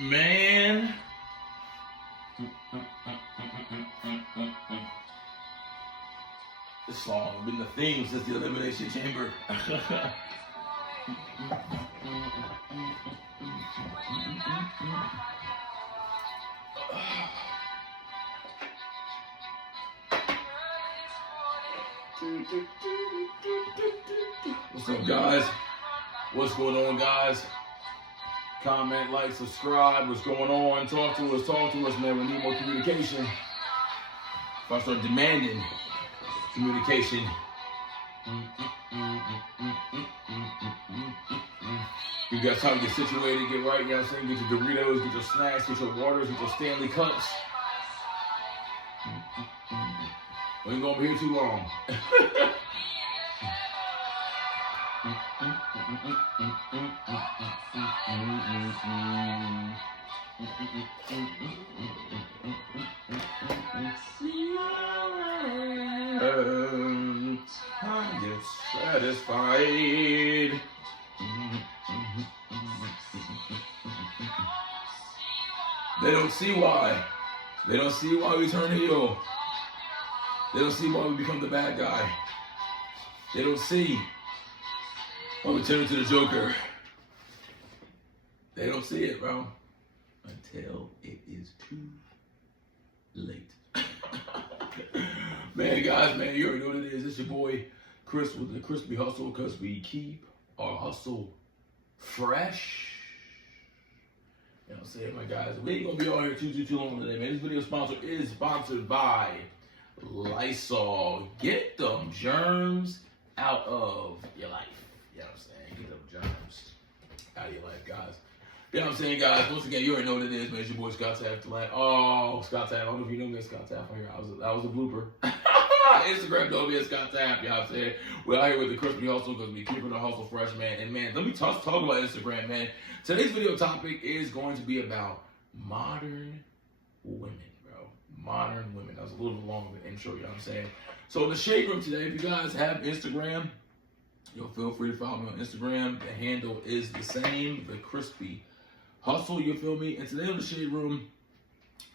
Man. This song has been the theme since the Elimination Chamber. What's up, guys? What's going on, guys? Comment, like, subscribe. What's going on? Talk to us, man. We need more communication. If I start demanding communication. You got time to get situated, get right, you know what I'm saying? Get your Doritos, get your snacks, get your waters, get your Stanley Cups. We ain't gonna be here too long. I get satisfied. They don't see why. They don't see why we turn heel. They don't see why we become the bad guy. They don't see why we turn into the Joker. They don't see it, bro. Until it is too late. Man, guys, man, you already know what it is. It's your boy, Chris with the Crispy Hustle, because we keep our hustle fresh. You know what I'm saying, my guys? We ain't going to be on here too long today, man. This video is sponsored by Lysol. Get them germs out of your life. You know what I'm saying? Get them germs out of your life, guys. You know what I'm saying, guys? Once again, you already know what it is, man. It's your boy Scott Taft. Oh, Scott Taft. I don't know if you know me as Scott Taft on here. That was a blooper. Instagram, don't be a Scott Taft. You know what I'm saying? We're out here with the Crispy Hustle because we keeping the hustle fresh, man. And, man, let me talk about Instagram, man. Today's video topic is going to be about modern women, bro. Modern women. That was a little bit long of an intro, you know what I'm saying? So, in the Shade Room today, if you guys have Instagram, feel free to follow me on Instagram. The handle is the same, TheChrysPHustle, you feel me? And today on the Shade Room,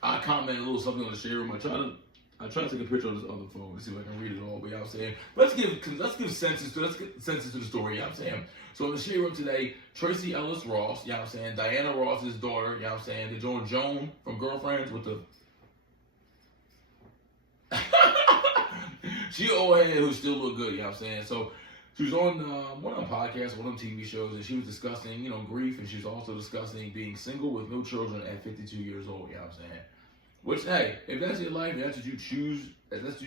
I comment a little something on the Shade Room. I try to take a picture of this other phone to see if I can read it all, but you know what I'm saying? Let's get senses to the story, you know what I'm saying? So in the Shade Room today, Tracy Ellis Ross, you know what I'm saying? Diana Ross's daughter, you know what I'm saying? They're doing Joan from Girlfriends with the she old head who still look good, you know what I'm saying? So she was on one of them podcasts, one of them TV shows, and she was discussing, you know, grief, and she was also discussing being single with no children at 52 years old, you know what I'm saying? Which, hey, if that's your life, that's what you choose, that's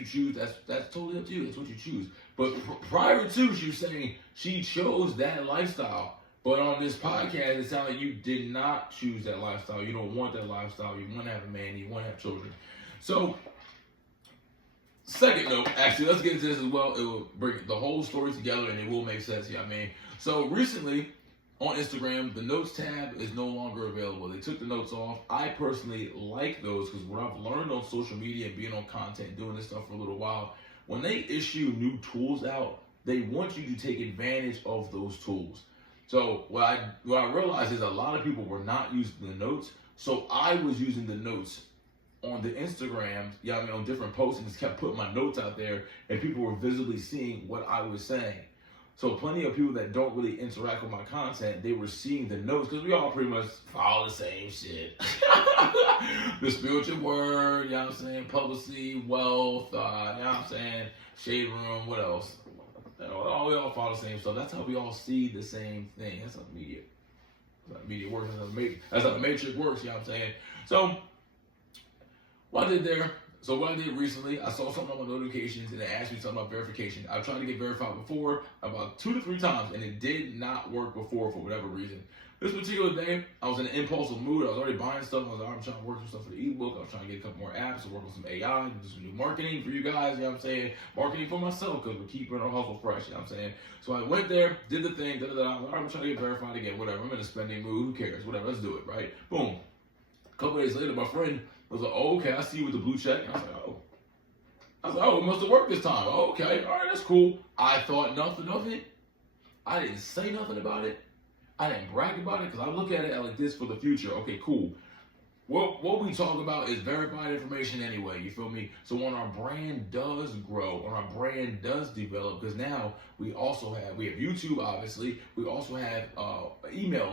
totally up to you, that's what you choose. But prior to, she was saying she chose that lifestyle. But on this podcast, it sounded like you did not choose that lifestyle. You don't want that lifestyle. You want to have a man, you want to have children. So, second note, actually, let's get into this as well. It will bring the whole story together and it will make sense, you know what I mean? So recently, on Instagram, the notes tab is no longer available. They took the notes off. I personally like those because what I've learned on social media and being on content, doing this stuff for a little while, when they issue new tools out, they want you to take advantage of those tools. So what I realized is a lot of people were not using the notes, so I was using the notes on the Instagram, you know what I mean, on different posts, and just kept putting my notes out there, and people were visibly seeing what I was saying. So plenty of people that don't really interact with my content, they were seeing the notes, because we all pretty much follow the same shit. The spiritual word, you know what I'm saying, publicity, wealth, you know what I'm saying, Shade Room, what else? We all follow the same stuff. That's how we all see the same thing. That's how the media works. That's how the matrix works, you know what I'm saying? So, what I did recently, I saw something on my notifications and it asked me something about verification. I've tried to get verified before about 2 to 3 times and it did not work before for whatever reason. This particular day, I was in an impulsive mood. I was already buying stuff. I was trying to work some stuff for the ebook. I was trying to get a couple more apps to work on some AI, do some new marketing for you guys, you know what I'm saying? Marketing for myself because we're keeping our hustle fresh, you know what I'm saying? So I went there, did the thing, I was like, all right, I'm trying to get verified again, whatever. I'm in a spending mood, who cares, whatever, let's do it, right? Boom. A couple days later, my friend was like, oh, okay, I see you with the blue check. And I was like, oh, it must have worked this time. Oh, okay, all right, that's cool. I thought nothing of it. I didn't say nothing about it. I didn't brag about it because I look at it like this for the future. Okay, cool. What we talk about is verified information anyway, you feel me? So when our brand does grow, when our brand does develop, because now we have YouTube, obviously, we also have email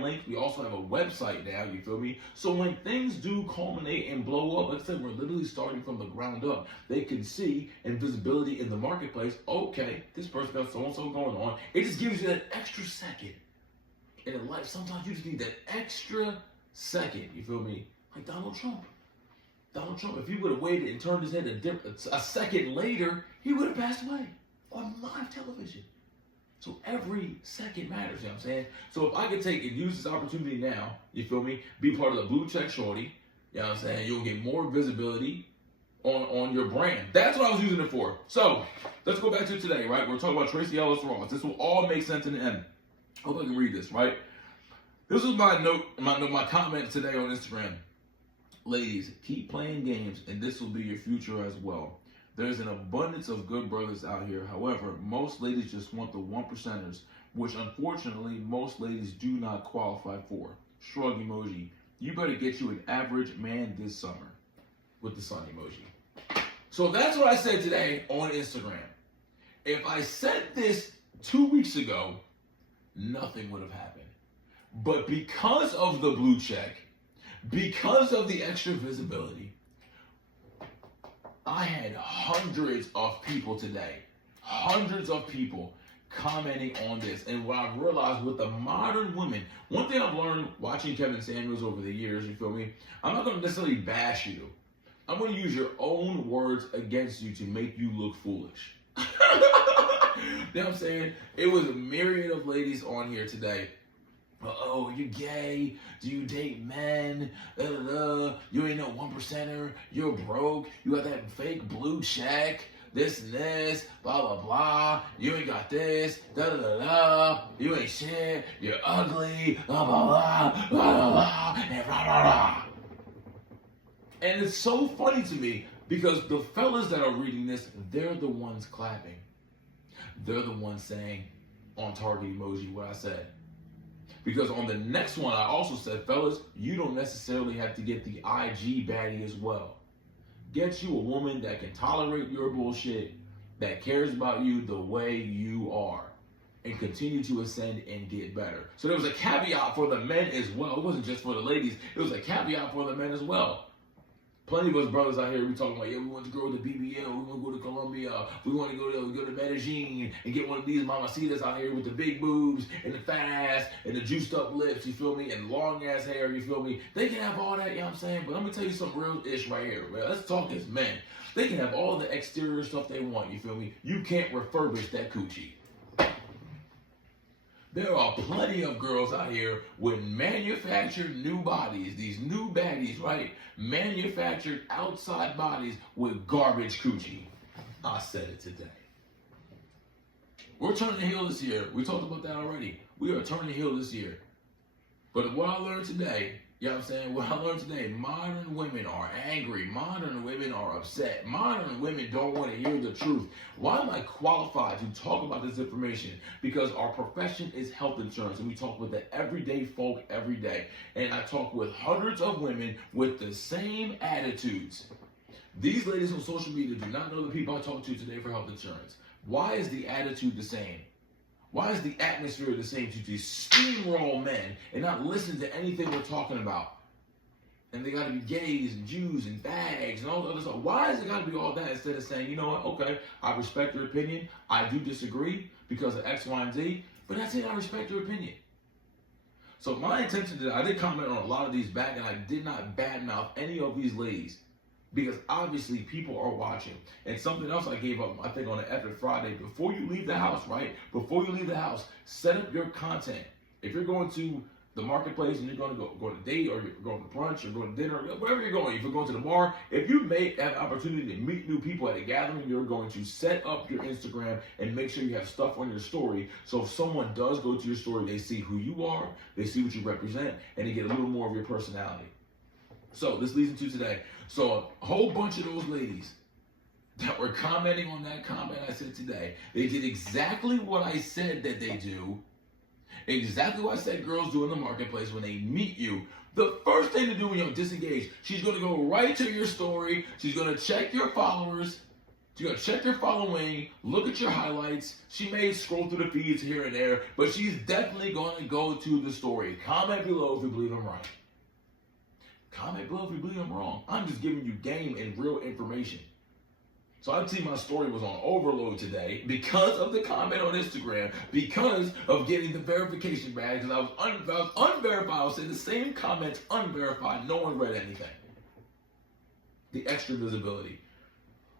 link, we also have a website now, you feel me? So when things do culminate and blow up, like I said, we're literally starting from the ground up. They can see and visibility in the marketplace, okay, this person got so-and-so going on. It just gives you that extra second. And in life, sometimes you just need that extra second, you feel me? Like Donald Trump. Donald Trump, if he would have waited and turned his head a second later, he would have passed away on live television. So every second matters, you know what I'm saying? So if I could take and use this opportunity now, you feel me? Be part of the blue check shorty, you know what I'm saying? You'll get more visibility on your brand. That's what I was using it for. So let's go back to today, right? We're talking about Tracy Ellis Ross. This will all make sense in the end. Hope I can read this, right? This was my comment today on Instagram. Ladies, keep playing games, and this will be your future as well. There's an abundance of good brothers out here. However, most ladies just want the 1%ers, which unfortunately most ladies do not qualify for. Shrug emoji. You better get you an average man this summer. With the sun emoji. So that's what I said today on Instagram. If I said this 2 weeks ago, nothing would have happened. But because of the blue check, because of the extra visibility, I had hundreds of people today, hundreds of people commenting on this. And what I've realized with the modern women, one thing I've learned watching Kevin Samuels over the years, you feel me? I'm not going to necessarily bash you. I'm going to use your own words against you to make you look foolish. You know what I'm saying? It was a myriad of ladies on here today. Oh, you gay? Do you date men? You ain't no 1%er. You're broke. You got that fake blue check. This and this. Blah, blah, blah. You ain't got this. Da-da-da-da. You ain't shit. You're ugly. Blah, blah, blah. Blah, blah, blah. And blah, blah, blah. And it's so funny to me because the fellas that are reading this, they're the ones clapping. They're the ones saying on target emoji what I said. Because on the next one, I also said, fellas, you don't necessarily have to get the IG baddie as well. Get you a woman that can tolerate your bullshit, that cares about you the way you are, and continue to ascend and get better. So there was a caveat for the men as well. It wasn't just for the ladies. It was a caveat for the men as well. Plenty of us brothers out here, we talking about, yeah, we want to grow to BBL, we want to go to Colombia, we want to go to Medellin and get one of these mamacitas out here with the big boobs and the fat ass and the juiced up lips, you feel me, and long ass hair, you feel me. They can have all that, you know what I'm saying? But let me tell you something real ish right here, man. Let's talk as men. They can have all the exterior stuff they want, you feel me. You can't refurbish that coochie. There are plenty of girls out here with manufactured new bodies, these new baddies, right? Manufactured outside bodies with garbage coochie. I said it today. We're turning the heel this year. We talked about that already. We are turning the heel this year. But what I learned today, you know what I'm saying? What I learned today, modern women are angry. Modern women are upset. Modern women don't want to hear the truth. Why am I qualified to talk about this information? Because our profession is health insurance, and we talk with the everyday folk every day. And I talk with hundreds of women with the same attitudes. These ladies on social media do not know the people I talk to today for health insurance. Why is the attitude the same? Why is the atmosphere the same to steamroll men and not listen to anything we're talking about? And they got to be gays and Jews and fags and all the other stuff. Why has it got to be all that instead of saying, you know what, okay, I respect your opinion. I do disagree because of X, Y, and Z, but that's it, I respect your opinion. So my intention today, I did comment on a lot of these back, and I did not badmouth any of these ladies. Because obviously people are watching. And something else I gave up, I think, on an Epic Friday. Before you leave the house, right? Before you leave the house, set up your content. If you're going to the marketplace and you're going to go to date, or you're going to brunch, or going to dinner, wherever you're going, if you're going to the bar, if you may have an opportunity to meet new people at a gathering, you're going to set up your Instagram and make sure you have stuff on your story. So if someone does go to your story, they see who you are, they see what you represent, and they get a little more of your personality. So this leads into today. So a whole bunch of those ladies that were commenting on that comment I said today, they did exactly what I said that they do, Exactly what I said girls do in the marketplace when they meet you. The first thing to do when you're disengaged, she's going to go right to your story. She's going to check your followers. She's going to check your following, look at your highlights. She may scroll through the feeds here and there, but she's definitely going to go to the story. Comment below if you believe I'm right. Comment below if you believe I'm wrong. I'm just giving you game and real information. So I'd see my story was on overload today because of the comment on Instagram, because of getting the verification badge, because I was unverified. I was saying the same comments, unverified. No one read anything. The extra visibility.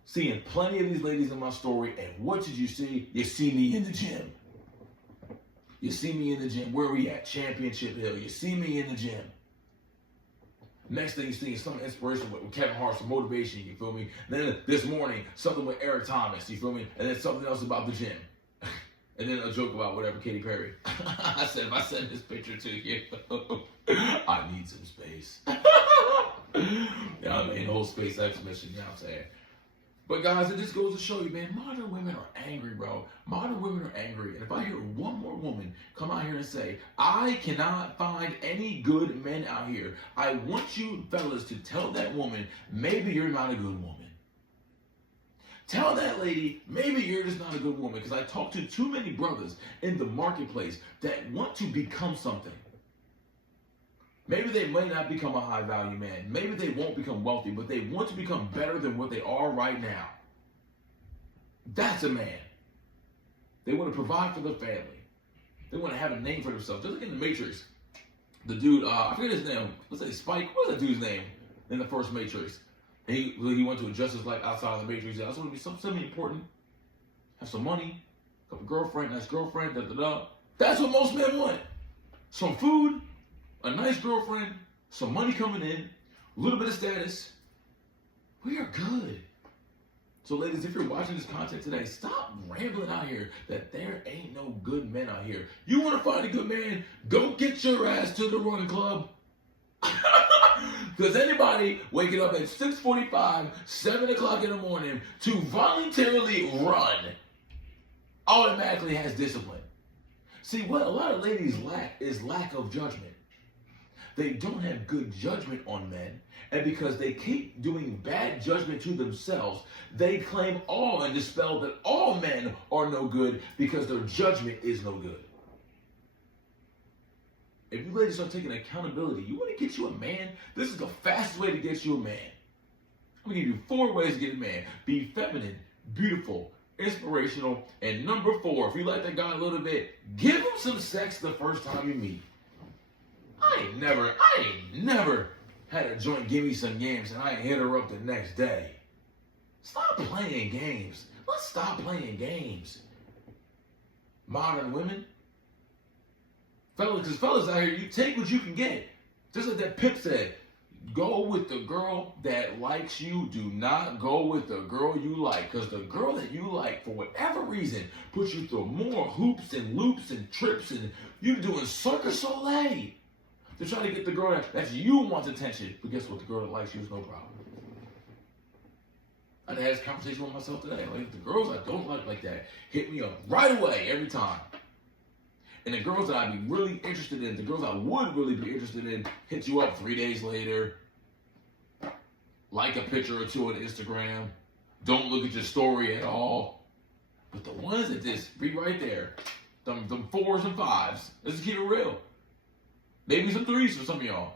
Seeing plenty of these ladies in my story, and what did you see? You see me in the gym. You see me in the gym. Where we at? Championship Hill. You see me in the gym. Next thing you see is some inspiration with Kevin Hart, some motivation, you feel me? Then this morning, something with Eric Thomas, you feel me? And then something else about the gym. And then a joke about whatever, Katy Perry. I said, if I send this picture to you, I need some space. I mean, whole space exhibition, you know what I'm saying? But guys, it just goes to show you, man, modern women are angry, bro. Modern women are angry. And if I hear one more woman come out here and say, I cannot find any good men out here, I want you fellas to tell that woman, maybe you're not a good woman. Tell that lady, maybe you're just not a good woman. Because I talk to too many brothers in the marketplace that want to become something. Maybe they may not become a high value man. Maybe they won't become wealthy, but they want to become better than what they are right now. That's a man. They want to provide for their family. They want to have a name for themselves. Just like in the Matrix. The dude, I forget his name. Let's say Spike. What's that dude's name in the first Matrix? And he went to adjust his life outside of the Matrix. I just want to be something important. Have some money. Have a girlfriend, nice girlfriend, da-da-da. That's what most men want. Some food. A nice girlfriend, some money coming in, a little bit of status. We are good. So ladies, if you're watching this content today, stop rambling out here that there ain't no good men out here. You want to find a good man? Go get your ass to the running club. Because anybody waking up at 6:45, 7 o'clock in the morning to voluntarily run automatically has discipline. See, what a lot of ladies lack is lack of judgment. They don't have good judgment on men, and because they keep doing bad judgment to themselves, they claim all and dispel that all men are no good because their judgment is no good. If you ladies start taking accountability, you want to get you a man, this is the fastest way to get you a man. I'm going to give you 4 ways to get a man. Be feminine, beautiful, inspirational, and number 4, if you like that guy a little bit, give him some sex the first time you meet. I ain't never had a joint give me some games and I ain't hit her up the next day. Stop playing games. Let's stop playing games. Modern women. Fellas, because fellas out here, you take what you can get. Just like that Pip said, go with the girl that likes you. Do not go with the girl you like. Because the girl that you like, for whatever reason, puts you through more hoops and loops and trips and you're doing Cirque du Soleil. To try to get the girl that you wants attention. But guess what? The girl that likes you is no problem. I had this conversation with myself today. Like, the girls I don't like that hit me up right away every time. And the girls that I'd be really interested in, the girls I would really be interested in, hit you up 3 days later. Like a picture or two on Instagram. Don't look at your story at all. But the ones that just be right there, them 4s and 5s, let's just keep it real. Maybe some 3s for some of y'all.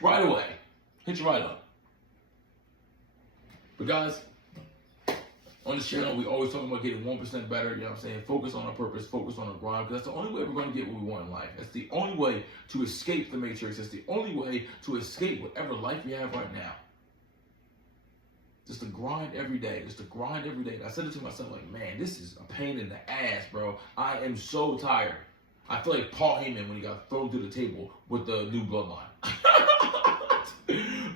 Right away. Hit you right up. But guys, on this channel, we always talk about getting 1% better. You know what I'm saying? Focus on our purpose. Focus on our grind. Because that's the only way we're going to get what we want in life. That's the only way to escape the Matrix. That's the only way to escape whatever life we have right now. Just to grind every day. Just to grind every day. And I said it to myself like, man, this is a pain in the ass, bro. I am so tired. I feel like Paul Heyman when he got thrown through the table with the new bloodline.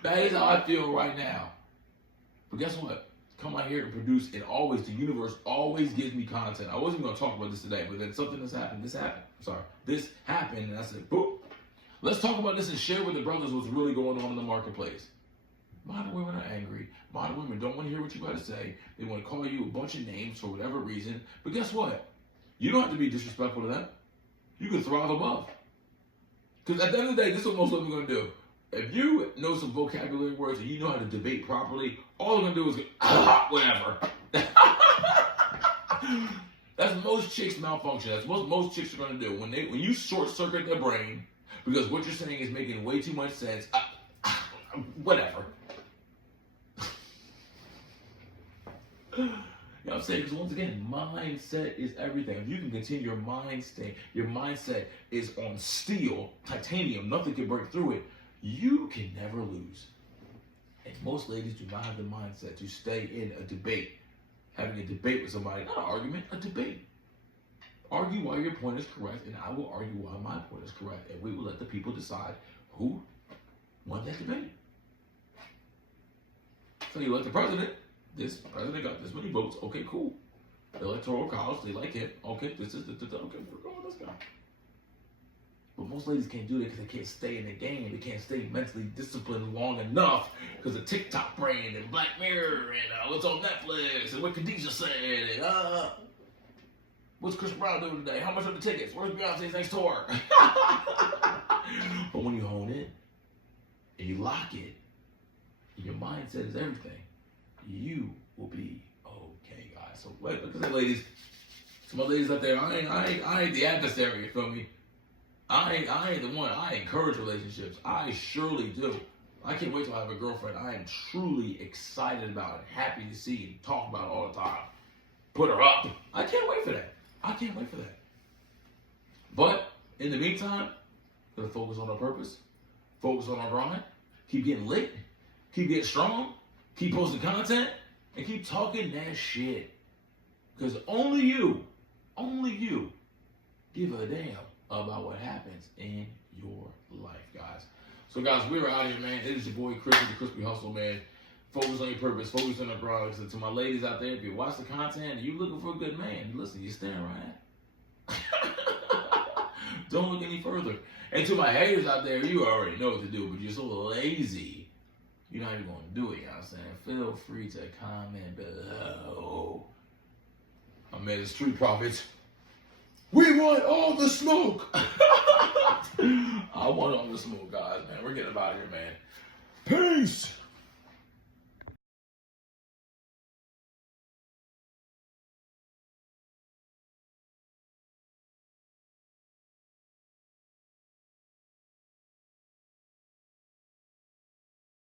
That is how I feel right now. But guess what? Come out here and produce, and always, the universe always gives me content. I wasn't going to talk about this today, but then something that's happened. This happened, and I said, boop. Let's talk about this and share with the brothers what's really going on in the marketplace. Modern women are angry. Modern women don't want to hear what you got to say. They want to call you a bunch of names for whatever reason. But guess what? You don't have to be disrespectful to them. you can thrive above. Because at the end of the day, this is what most women are going to do. If you know some vocabulary words and you know how to debate properly, all they're going to do is go, whatever. That's most chicks' malfunction. That's what most chicks are going to do. When you short circuit their brain, because what you're saying is making way too much sense, whatever. You know what I'm saying? Because once again, mindset is everything. If you can continue your mindset is on steel, titanium, nothing can break through it, you can never lose. And most ladies do not have the mindset to stay in a debate. Having a debate with somebody, not an argument, a debate. Argue why your point is correct, and I will argue why my point is correct, and we will let the people decide who won that debate. So you elect the president. This president got this many votes. Okay, cool. The electoral college, they like it. Okay, this is okay. We're going with this guy. But most ladies can't do that because they can't stay in the game. They can't stay mentally disciplined long enough because of TikTok brain and Black Mirror and what's on Netflix and what Khadijah said and what's Chris Brown doing today? How much are the tickets? Where's Beyonce's next tour? But when you hone in and you lock it, and your mindset is everything, you will be okay, guys. So look at that, ladies. Some of the ladies out there, I ain't the adversary, you feel me? I ain't the one. I encourage relationships. I surely do. I can't wait till I have a girlfriend. I am truly excited about it, happy to see and talk about it all the time. Put her up. I can't wait for that. But in the meantime, gotta focus on our purpose, focus on our grind, keep getting lit, keep getting strong, keep posting content, and keep talking that shit. Because only you give a damn about what happens in your life, guys. So, guys, we're out here, man. It is your boy, Chris, with the TheChrysPHustle, man. Focus on your purpose. Focus on the grind. So, to my ladies out there, if you watch the content and you're looking for a good man, listen, you're staying right. Don't look any further. And to my haters out there, you already know what to do, but you're so lazy, you're not even going to do it, you know what I'm saying? Feel free to comment below. My man, it's Street Profits. We want all the smoke. I want all the smoke, guys, man. We're getting out of here, man. Peace.